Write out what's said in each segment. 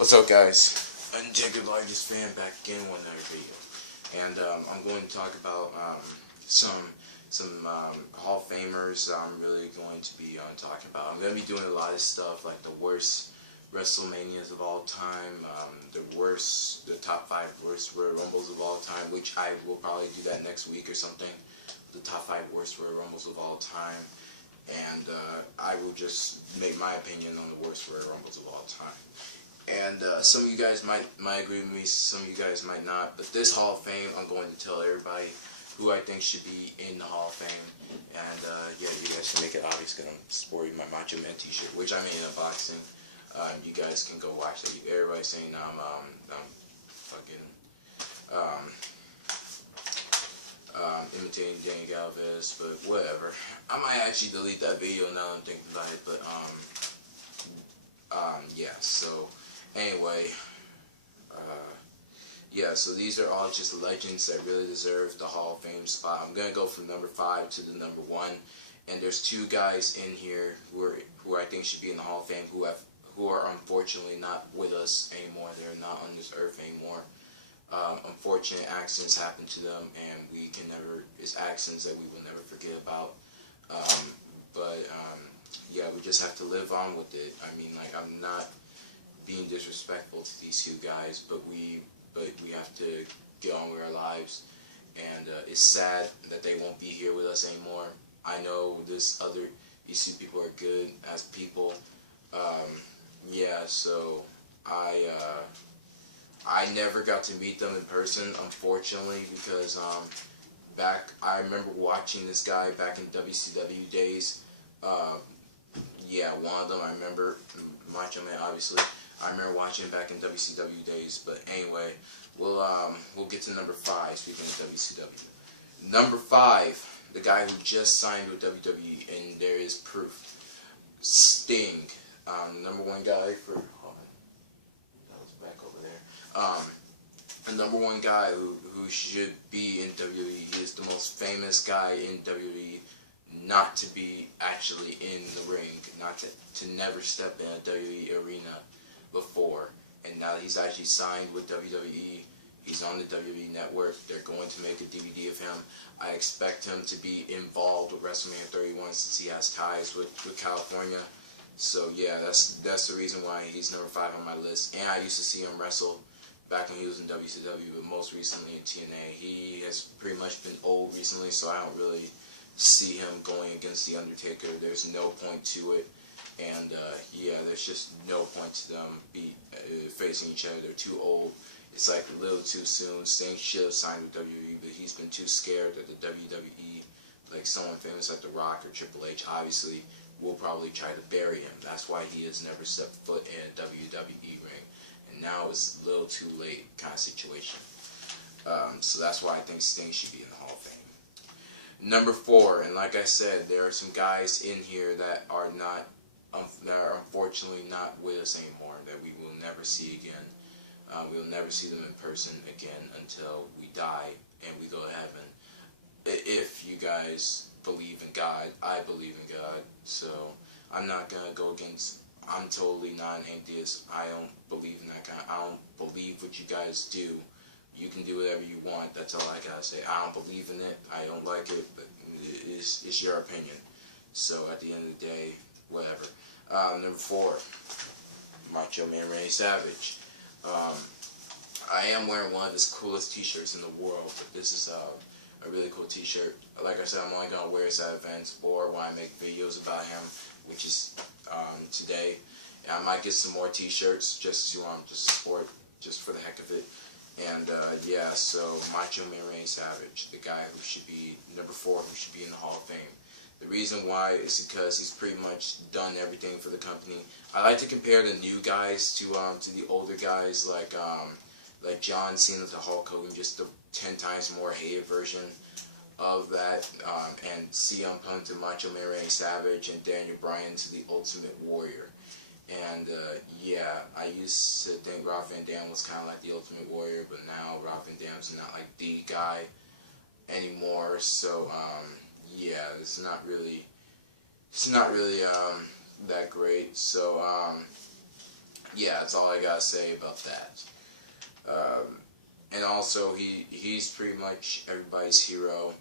What's up, guys? I'm Jacob, largest fan, back again with another video, and I'm going to talk about some Hall of Famers I'm really going to be talking about. I'm going to be doing a lot of stuff like the worst WrestleManias of all time, the top 5 worst Royal Rumbles of all time, which I will probably do that next week or something. The top 5 worst Royal Rumbles of all time, and I will just make my opinion on the worst Royal Rumbles of all time. And some of you guys might agree with me, some of you guys might not, but this Hall of Fame, I'm going to tell everybody who I think should be in the Hall of Fame. And yeah, you guys can make it obvious because I'm sporting my Macho Man t-shirt, which I made in unboxing. You guys can go watch that. Everybody's saying I'm fucking imitating Danny Galvez, but whatever. I might actually delete that video now that I'm thinking about it, but yeah, so anyway, yeah, so these are all just legends that really deserve the Hall of Fame spot. I'm gonna go from number 5 to the number 1, and there's 2 guys in here who I think should be in the Hall of Fame who are unfortunately not with us anymore. They're not on this earth anymore. Unfortunate accidents happen to them, and it's accidents that we will never forget about. Yeah, we just have to live on with it. I mean, like, I'm not being disrespectful to these 2 guys, but we have to get on with our lives, and it's sad that they won't be here with us anymore. I know these 2 people are good as people. Yeah, so I never got to meet them in person, unfortunately, because I remember watching this guy back in WCW days. Yeah, one of them I remember, Macho Man, obviously. I remember watching him back in WCW days. But anyway, we'll get to number 5. Speaking of WCW, number 5, the guy who just signed with WWE, and there is proof. Sting, number 1 guy for. Hold on, that was back over there. The number 1 guy who should be in WWE. He is the most famous guy in WWE. Not to be actually in the ring, not to never step in a WWE arena before, and now that he's actually signed with WWE, he's on the WWE network, they're going to make a DVD of him. I expect him to be involved with WrestleMania 31 since he has ties with California. So yeah, that's the reason why he's number 5 on my list. And I used to see him wrestle back when he was in WCW, but most recently in TNA. He has pretty much been old recently, so I don't really see him going against The Undertaker. There's no point to it, and yeah, there's just no point to them facing each other. They're too old. It's like a little too soon. Sting should have signed with WWE, but he's been too scared that the WWE, like someone famous like The Rock or Triple H, obviously will probably try to bury him. That's why he has never stepped foot in a WWE ring, and now it's a little too late kind of situation. So that's why I think Sting should be in the Hall of Fame. Number 4, and like I said, there are some guys in here that are unfortunately not with us anymore, that we will never see again. We will never see them in person again until we die and we go to heaven. If you guys believe in God, I believe in God, so I'm not gonna go against. I'm totally not an atheist. I don't believe in that kind. I don't believe what you guys do. You can do whatever you want. That's all I gotta say. I don't believe in it. I don't like it, but it's your opinion. So at the end of the day, whatever. Number 4, Macho Man Randy Savage. I am wearing one of his coolest t-shirts in the world, but this is a really cool t-shirt. Like I said, I'm only gonna wear this at events or when I make videos about him, which is today. And I might get some more t-shirts just to support, just for the heck of it. And yeah, so Macho Man Randy Savage, the guy who should be number 4, who should be in the Hall of Fame. The reason why is because he's pretty much done everything for the company. I like to compare the new guys to the older guys, like John Cena to Hulk Hogan, just the 10 times more hated version of that, and CM Punk to Macho Man Randy Savage, and Daniel Bryan to the Ultimate Warrior. And yeah, I used to think Rob Van Dam was kind of like the Ultimate Warrior, but now Rob Van Dam's not like the guy anymore. So yeah, it's not really that great. So yeah, that's all I gotta say about that. And also, he's pretty much everybody's hero.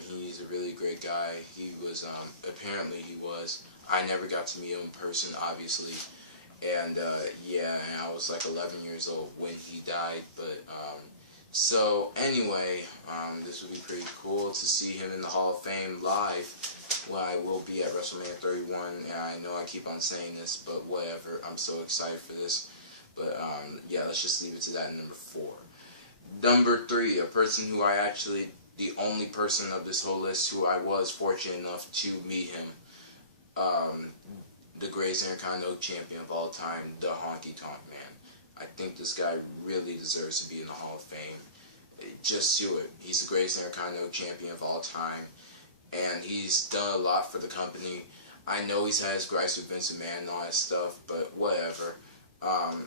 He's a really great guy. He was, apparently he was. I never got to meet him in person, obviously. And, yeah, and I was like 11 years old when he died. But, so, anyway, this would be pretty cool to see him in the Hall of Fame live when I will be at WrestleMania 31. And I know I keep on saying this, but whatever. I'm so excited for this. But, yeah, let's just leave it to that number 4. Number 3, a person who I actually, the only person of this whole list who I was fortunate enough to meet him. The greatest Intercontinental Champion of all time, the Honky Tonk Man. I think this guy really deserves to be in the Hall of Fame. Just do it. He's the greatest Intercontinental Champion of all time. And he's done a lot for the company. I know he's had his gripes with Vince McMahon and all that stuff, but whatever.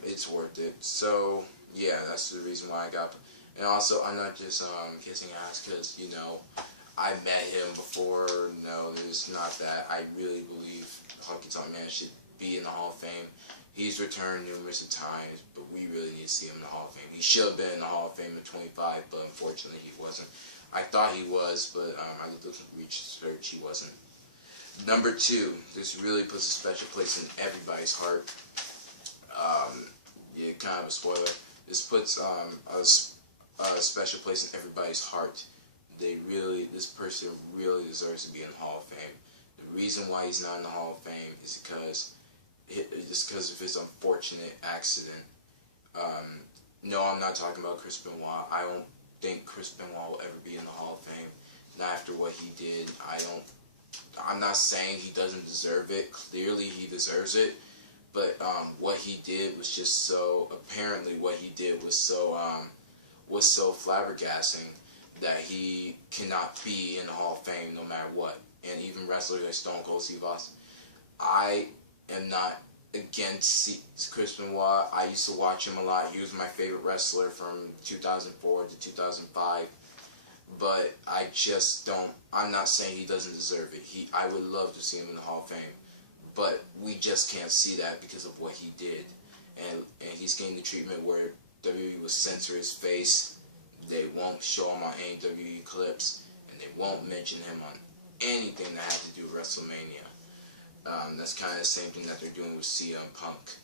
It's worth it. So, yeah, that's the reason why I got... And also, I'm not just kissing ass because, you know, I met him before. No, there's not that. I really believe Honky Tonk Man should be in the Hall of Fame. He's returned numerous times, but we really need to see him in the Hall of Fame. He should have been in the Hall of Fame at 25, but unfortunately he wasn't. I thought he was, but I looked at research, he wasn't. Number 2, this really puts a special place in everybody's heart. Yeah, kind of a spoiler. This puts a special place in everybody's heart. This person really deserves to be in the Hall of Fame. The reason why he's not in the Hall of Fame is because of his unfortunate accident. No, I'm not talking about Chris Benoit. I don't think Chris Benoit will ever be in the Hall of Fame. Not after what he did. I'm not saying he doesn't deserve it. Clearly he deserves it. But what he did was just so, apparently what he did was so flabbergasting that he cannot be in the Hall of Fame no matter what. And even wrestlers like Stone Cold Steve Austin. I am not against Chris Benoit. I used to watch him a lot. He was my favorite wrestler from 2004 to 2005. But I just don't, I'm not saying he doesn't deserve it. I would love to see him in the Hall of Fame. But we just can't see that because of what he did. And he's getting the treatment where WWE will censor his face. They won't show him on any WWE clips. And they won't mention him on anything that has to do with WrestleMania. That's kind of the same thing that they're doing with CM Punk.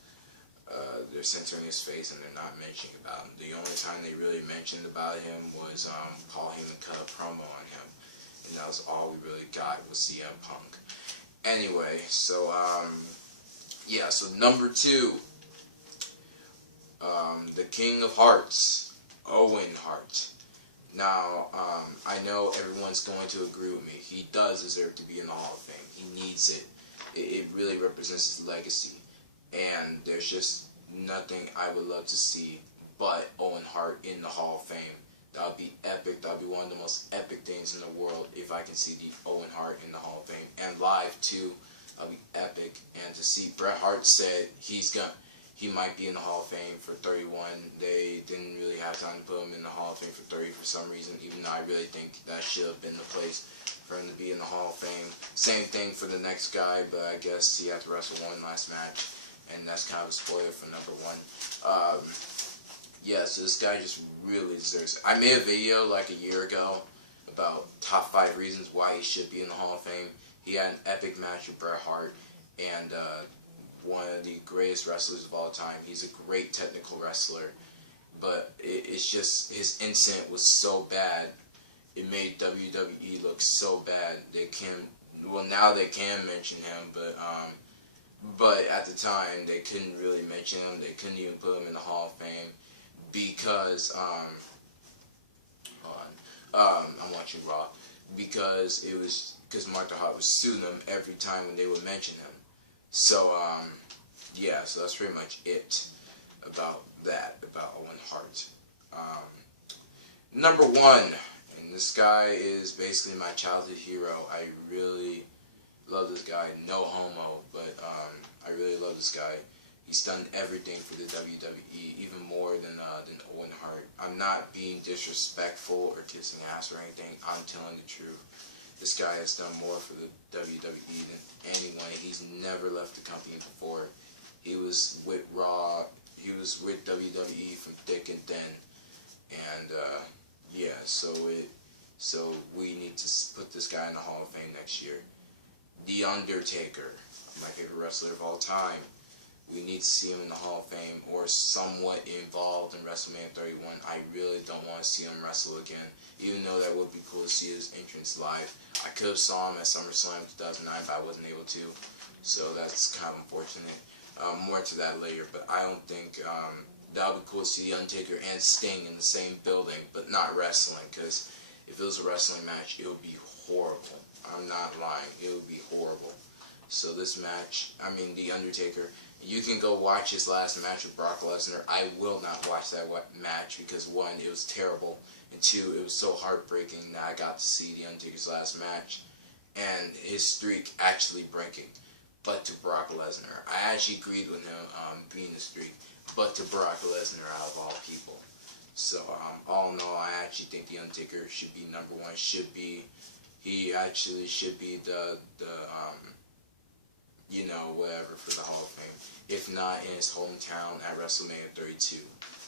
They're censoring his face and they're not mentioning about him. The only time they really mentioned about him was Paul Heyman cut a promo on him. And that was all we really got with CM Punk. Anyway, so, yeah, so number 2, the King of Hearts, Owen Hart. Now, I know everyone's going to agree with me. He does deserve to be in the Hall of Fame. He needs it. It really represents his legacy. And there's just nothing I would love to see but Owen Hart in the Hall of Fame. That would be epic. That would be one of the most epic things in the world if I can see the Owen Hart in the Hall of Fame. And live, too. That would be epic. And to see Bret Hart said he might be in the Hall of Fame for 31. They didn't really have time to put him in the Hall of Fame for 30 for some reason, even though I really think that should have been the place for him to be in the Hall of Fame. Same thing for the next guy, but I guess he had to wrestle one last match. And that's kind of a spoiler for number 1. Yeah, so this guy just really deserves it. I made a video like a year ago about top 5 reasons why he should be in the Hall of Fame. He had an epic match with Bret Hart, and one of the greatest wrestlers of all time. He's a great technical wrestler, but it's just his incident was so bad. It made WWE look so bad. Now they can mention him, but at the time they couldn't really mention him. They couldn't even put him in the Hall of Fame. Because, I'm watching Raw, because Martha Hart was suing them every time when they would mention him. So, yeah, so that's pretty much it about Owen Hart. Number 1, and this guy is basically my childhood hero. I really love this guy, no homo, but I really love this guy. He's done everything for the WWE, even more than Owen Hart. I'm not being disrespectful or kissing ass or anything. I'm telling the truth. This guy has done more for the WWE than anyone. He's never left the company before. He was with Raw. He was with WWE from thick and thin. And yeah, so we need to put this guy in the Hall of Fame next year. The Undertaker, my favorite wrestler of all time. We need to see him in the Hall of Fame or somewhat involved in WrestleMania 31. I really don't want to see him wrestle again, even though that would be cool to see his entrance live. I could have saw him at SummerSlam 2009, but I wasn't able to, so that's kind of unfortunate. More to that later, but I don't think that would be cool to see The Undertaker and Sting in the same building, but not wrestling, because if it was a wrestling match, it would be horrible. I'm not lying, it would be horrible. So this match, I mean, The Undertaker, you can go watch his last match with Brock Lesnar. I will not watch that match because, one, it was terrible, and two, it was so heartbreaking that I got to see The Undertaker's last match and his streak actually breaking. But to Brock Lesnar, I actually agreed with him being the streak, but to Brock Lesnar out of all people. So all in all, I actually think The Undertaker should be number one. He actually should be the you know, whatever, for the Hall of Fame. If not in his hometown at WrestleMania 32.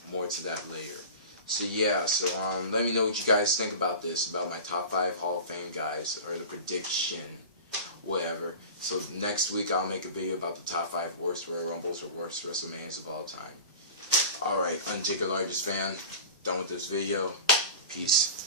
More to that later. So yeah, so let me know what you guys think about this, about my top 5 Hall of Fame guys, or the prediction, whatever. So next week I'll make a video about the top 5 worst Royal Rumbles or worst WrestleManias of all time. Alright, Undertaker largest fan, done with this video. Peace.